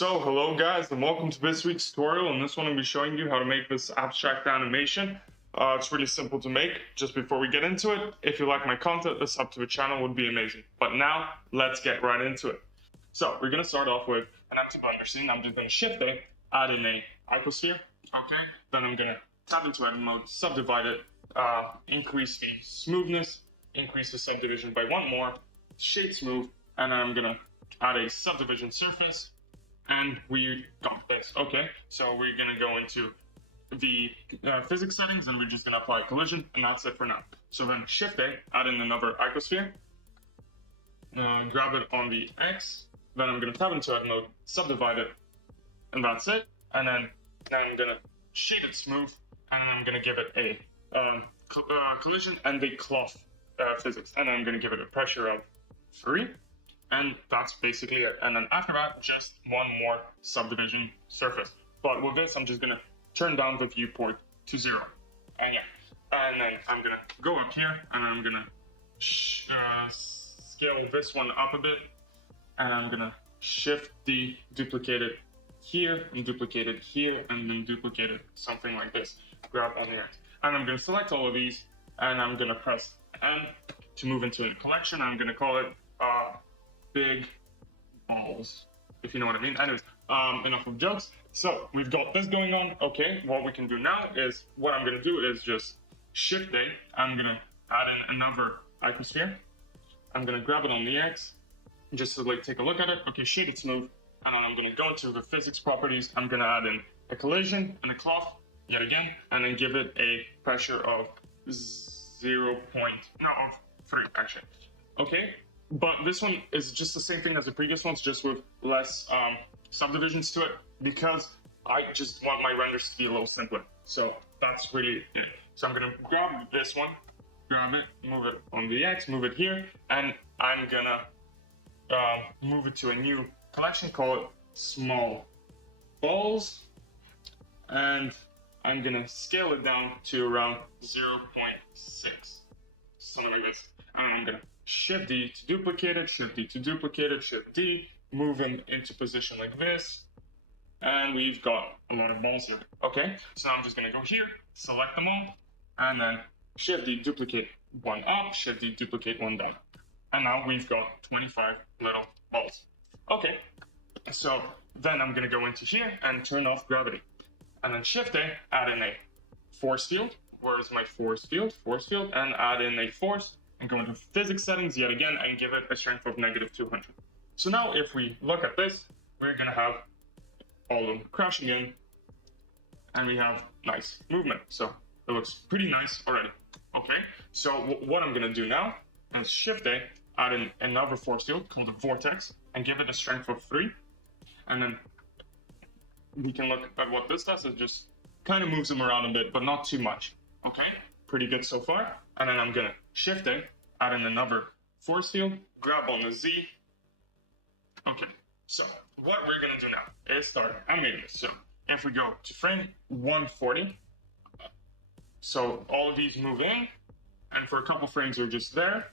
So hello guys and welcome to this week's tutorial. In this one I'll be showing you how to make this abstract animation. It's really simple to make. Just before we get into it, if you like my content, a sub to the channel would be amazing. But now, let's get right into it. So we're going to start off with an empty blender scene. I'm just going to shift A, add in a icosphere. Okay. Then I'm going to tab into edit mode, subdivide it, increase the smoothness, increase the subdivision by one more, shade smooth, and then I'm going to add a subdivision surface. And we got this. Okay, so we're gonna go into the physics settings and we're just gonna apply collision, and that's it for now. So then Shift A, add in another icosphere, grab it on the X, then I'm gonna tab into edit mode, subdivide it, and that's it. And then I'm gonna shade it smooth, and I'm gonna give it a collision and a cloth physics, and then I'm gonna give it a pressure of 3. And that's basically it. And then after that, just one more subdivision surface. But with this, I'm just gonna turn down the viewport to 0. And yeah, and then I'm gonna go up here and I'm gonna scale this one up a bit. And I'm gonna shift the duplicate it here and duplicate it here and then duplicate it something like this. Grab on the right. And I'm gonna select all of these and I'm gonna press N to move into a collection. I'm gonna call it big balls, if you know what I mean. Anyways, enough of jokes. So we've got this going on. Okay, what we can do now is, what I'm gonna do is just Shift A. I'm gonna add in another icosphere. I'm gonna grab it on the X, just to like take a look at it. Okay, shade it smooth, and then I'm gonna go into the physics properties. I'm gonna add in a collision and a cloth yet again, and then give it a pressure of 3 actually. Okay. But this one is just the same thing as the previous ones, just with less subdivisions to it, because I just want my renders to be a little simpler. So that's really it. So I'm gonna grab this one, grab it, move it on the X, move it here, and I'm gonna move it to a new collection, call it small balls, and I'm gonna scale it down to around 0.6, something like this. And I'm gonna Shift D to duplicate it, Shift D to duplicate it, Shift D, move them into position like this, and we've got a lot of balls here. Okay, so I'm just gonna go here, select them all, and then Shift D, duplicate one up, Shift D, duplicate one down. And now we've got 25 little balls. Okay, so then I'm gonna go into here and turn off gravity. And then Shift A, add in a force field. Where's my force field? Force field, and add in a force. And go into physics settings yet again and give it a strength of -200. So now if we look at this, we're gonna have all of them crashing in and we have nice movement. So it looks pretty nice already. Okay, so what I'm gonna do now is Shift A, add in another force field called the vortex and give it a strength of 3. And then we can look at what this does. It just kind of moves them around a bit, but not too much. Okay, pretty good so far. And then I'm gonna Shift A, add in another force field, grab on the Z. Okay, so what we're gonna do now is start animating this. So if we go to frame 140, so all of these move in, and for a couple frames they're just there.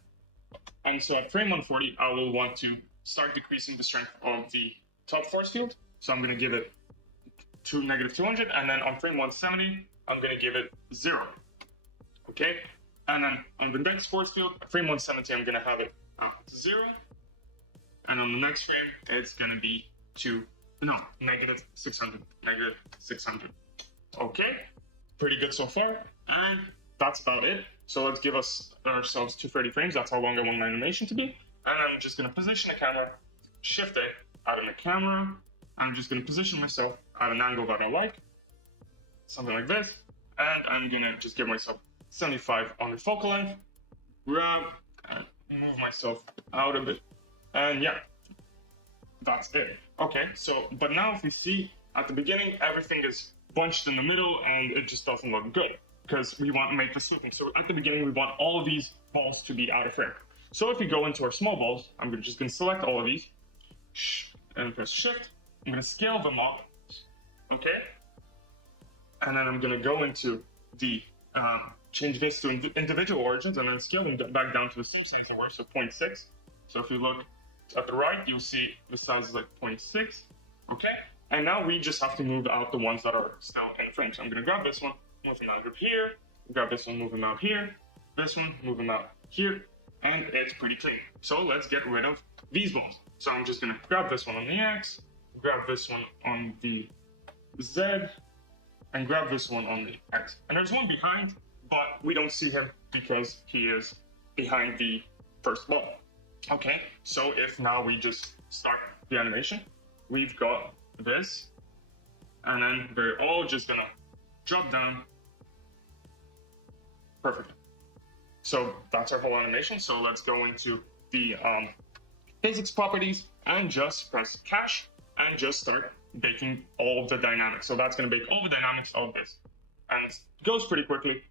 And so at frame 140, I will want to start decreasing the strength of the top force field. So I'm gonna give it to -200, and then on frame 170, I'm gonna give it 0. Okay, and then on the next force field, frame 170, I'm gonna have it 0, and on the next frame, it's gonna be -600. Okay, pretty good so far, and that's about it. So let's give ourselves 230 frames. That's how long I want my animation to be. And I'm just gonna position the camera, Shift A, add in the camera. I'm just gonna position myself at an angle that I like, something like this, and I'm gonna just give myself 75 on the focal length, grab and move myself out a bit, and yeah, that's it. Okay, so but now if you see at the beginning, everything is bunched in the middle and it just doesn't look good because we want to make the smoothing. So at the beginning, we want all of these balls to be out of frame. So if we go into our small balls, I'm just gonna select all of these and press Shift. I'm gonna scale them up, okay, and then I'm gonna go into the change this to individual origins and then scale them back down to the same size they were, so 0.6. So if you look at the right, you'll see the size is like 0.6. Okay, and now we just have to move out the ones that are still in the frame. So I'm gonna grab this one, move him out of here, grab this one, move him out here, this one, move him out here, and it's pretty clean. So let's get rid of these balls. So I'm just gonna grab this one on the X, grab this one on the Z, and grab this one on the X. And there's one behind, but we don't see him because he is behind the first ball. Okay, so if now we just start the animation, we've got this, and then they're all just gonna drop down. Perfect. So that's our whole animation. So let's go into the physics properties and just press cache and just start baking all of the dynamics. So that's gonna bake all the dynamics of this, and it goes pretty quickly.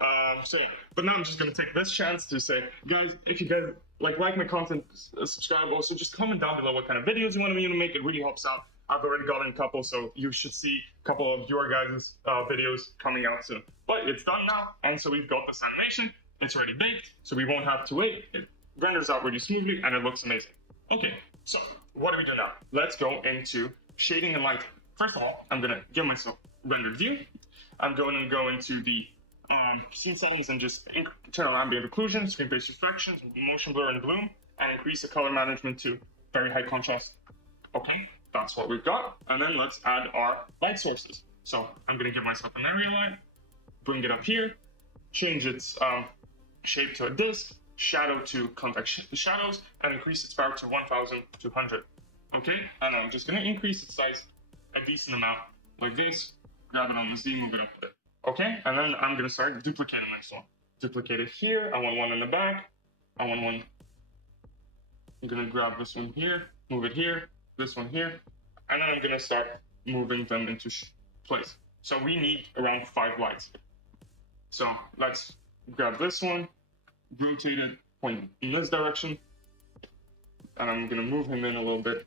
But now I'm just gonna take this chance to say, guys, if you guys like my content, subscribe. Also, just comment down below what kind of videos you want me to make. It really helps out. I've already gotten a couple, so you should see a couple of your guys' videos coming out soon. But it's done now, and so we've got this animation. It's already baked, so we won't have to wait. It renders out really smoothly, and it looks amazing. Okay, so what do we do now? Let's go into shading and lighting. First of all, I'm gonna give myself rendered view. I'm going to go into the scene settings and just turn on ambient occlusion, screen-based reflections, motion blur and bloom, and increase the color management to very high contrast. Okay, that's what we've got. And then let's add our light sources. So I'm going to give myself an area light, bring it up here, change its shape to a disk, shadow to convex shadows, and increase its power to 1200. Okay, and I'm just going to increase its size a decent amount, like this, grab it on the Z, move it up a bit. Okay, and then I'm gonna start duplicating this one. Duplicate it here. I want one in the back. I want one. I'm gonna grab this one here, move it here, this one here, and then I'm gonna start moving them into place. So we need around 5 lights. So let's grab this one, rotate it, point in this direction, and I'm gonna move him in a little bit.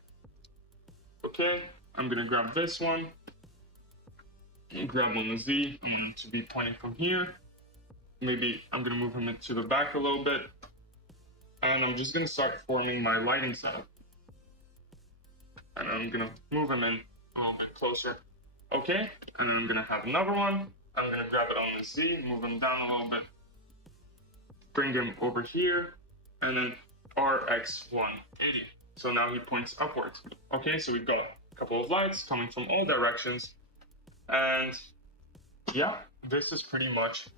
Okay, I'm gonna grab this one. Grab on the Z to be pointing from here. Maybe I'm gonna move him to the back a little bit, and I'm just gonna start forming my lighting setup. And I'm gonna move him in a little bit closer. Okay, and then I'm gonna have another one. I'm gonna grab it on the Z, move him down a little bit, bring him over here, and then RX180. So now he points upwards. Okay, so we've got a couple of lights coming from all directions. And yeah, this is pretty much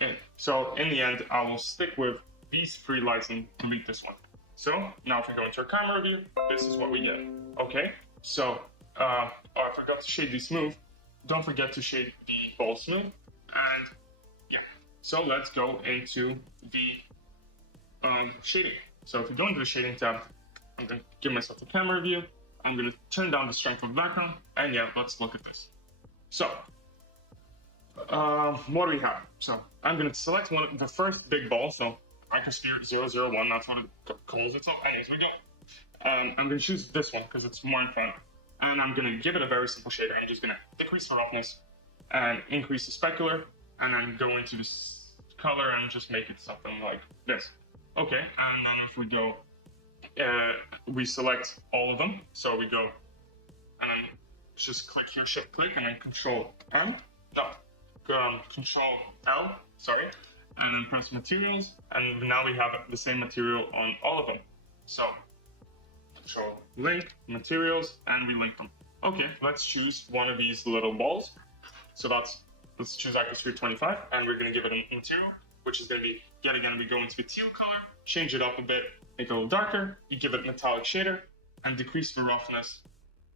it. So in the end, I will stick with these 3 lights and delete this one. So now if we go into our camera view, this is what we get. Okay, so I forgot to shade these smooth. Don't forget to shade the ball smooth. And yeah, so let's go into the shading. So if we go into the shading tab, I'm gonna give myself a camera view. I'm gonna turn down the strength of the background, and yeah, let's look at this. So, what do we have? So, I'm going to select the first big ball, so Microsphere 001, that's what it calls itself. Anyways, we go. I'm going to choose this one because it's more in front, and I'm going to give it a very simple shader. I'm just going to decrease the roughness and increase the specular, and then go into this color and just make it something like this. Okay, and then if we go, we select all of them, so we go, and then just click here, shift click, and then Control L, sorry, and then press materials, and now we have the same material on all of them. So Control link materials, and we link them. Okay, let's choose one of these little balls. So let's choose Microsphere 25, and we're going to give it a material, which is going to be, yet again, we go into the teal color, change it up a bit, make it a little darker, you give it metallic shader, and decrease the roughness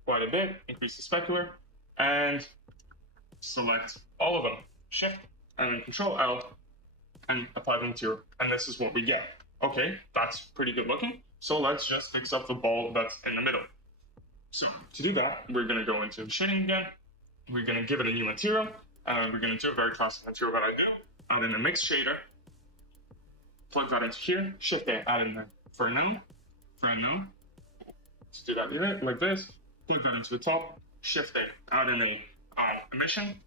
quite a bit, increase the specular, and select all of them. Shift, and then Control L, and apply the material, and this is what we get. Okay, that's pretty good looking. So let's just fix up the ball that's in the middle. So to do that, we're going to go into the shading again. We're going to give it a new material. We're going to do a very classic material that I do. And then a mix shader. Plug that into here. Shift A, add in there for now. Let's do that like this. Plug that into the top. Shift A, add in a emission.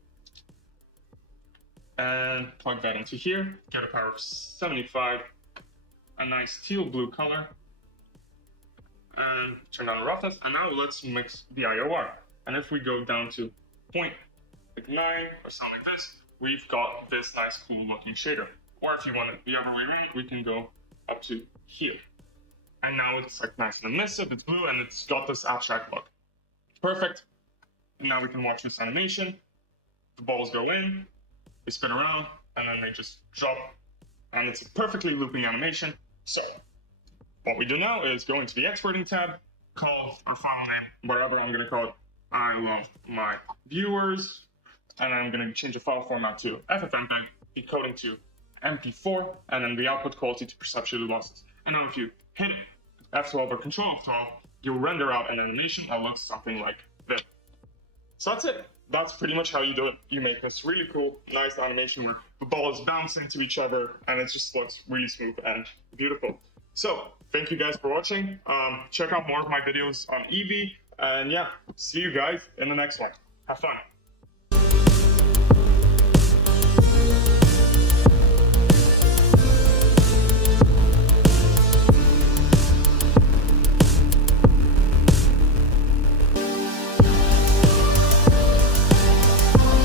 And plug that into here. Get a power of 75. A nice teal blue color. and turn down the roughness. And now let's mix the IOR. And if we go down to 0.9 or something like this, we've got this nice cool looking shader. Or if you want it the other way around, we can go up to here. And now it's like nice and emissive, it's blue, and it's got this abstract look. Perfect. And now we can watch this animation. The balls go in, they spin around, and then they just drop. And it's a perfectly looping animation. So what we do now is go into the exporting tab, call our file name, whatever I'm going to call it, I love my viewers, and I'm going to change the file format to FFmpeg, decoding to MP4, and then the output quality to perceptual losses. And now if you hit F12 or Control F12, you'll render out an animation that looks something like this. So that's it. That's pretty much how you do it. You make this really cool, nice animation where the ball is bouncing to each other, and it just looks really smooth and beautiful. So thank you guys for watching. Check out more of my videos on Eevee, and yeah, see you guys in the next one. Have fun.